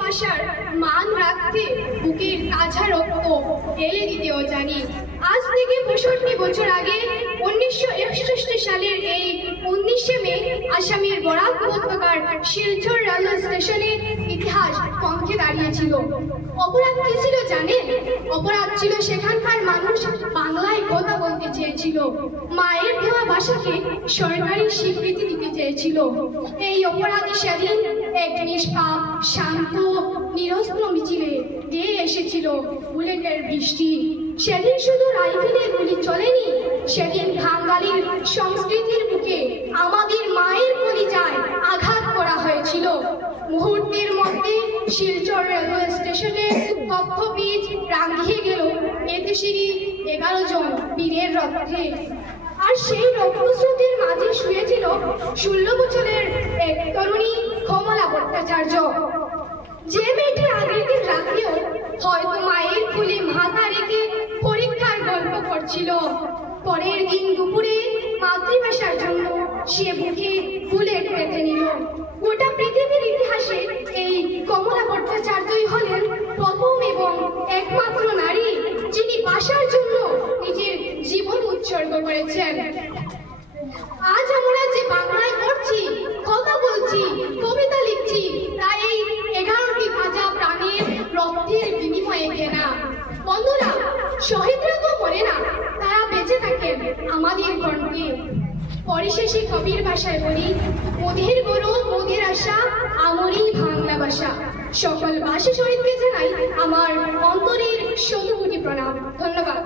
ভাষার মান রাখতে বুকের তাজা রক্ত ঢেলে দিতেও জানি। আজ থেকে 65 বছর আগে 1961 সালের এই 19শে মে আসামের বরাক উপত্যকার শিলচর রেলওয়ে স্টেশনে ইতিহাস থমকে দাঁড়িয়েছিল। অপরাধ কি ছিল জানেন? অপরাধ ছিল সেখানকার মানুষ বাংলায় কথা বলতে চেয়েছিল, মায়ের দেওয়া ভাষাকে সরকারি স্বীকৃতি দিতে চেয়েছিল। এই অপরাধী সেদিন এক নিষ্পাপ শান্ত নিরস্ত্র মিছিলে গেয়ে এসেছিল বুলেটের বৃষ্টি। সেদিন শুধু রাইফেলের গুলি চলেনি, সেদিন বাঙালির সংস্কৃতির বুকে আমাদের মায়ের কলিজায় আঘাত করা হয়েছিল। মুহূর্তের মধ্যে শিলচর রেলওয়ে স্টেশনে তথ্য বীজ রাঙিয়ে গেল এদেশেরই 11 জন বীরের রক্তে। আর সেই রক্তস্রোতের মাঝে শুয়েছিল 16 বছরের এক তরুণী কমলা ভট্টাচার্য, যে মেয়েটি আগের দিন রাতেও হয়তো মায়ের কোলে মাথা রেখে পরীক্ষার গল্প করছিল। পরের দিন দুপুরে মাতৃভাষার জন্য সে বুকে বুলেট পেতে নিল। গোটা পৃথিবীর ইতিহাসে এই কমলা ভট্টাচার্যই হলেন প্রথম এবং একমাত্র নারী যিনি ভাষার জন্য নিজের জীবন উৎসর্গ করেছেন। আজ আমরা যে বাংলায় পড়ছি, কথা বলছি, কবিতা লিখছি, তা এই 11টি ভাজা প্রাণীর রক্তের বিনিময়ে কেনা। বন্ধুরা, শহীদরা তো মরে না, তারা বেঁচে থাকেন আমাদের কণ্ঠে। পরিশেষে কবির ভাষায় বলি, মোদের গৌরব মোদের আশা, আমারই বাংলা ভাষা। সকল ভাষা শহীদকে জানাই আমার অন্তরের শতকোটি প্রণাম। ধন্যবাদ।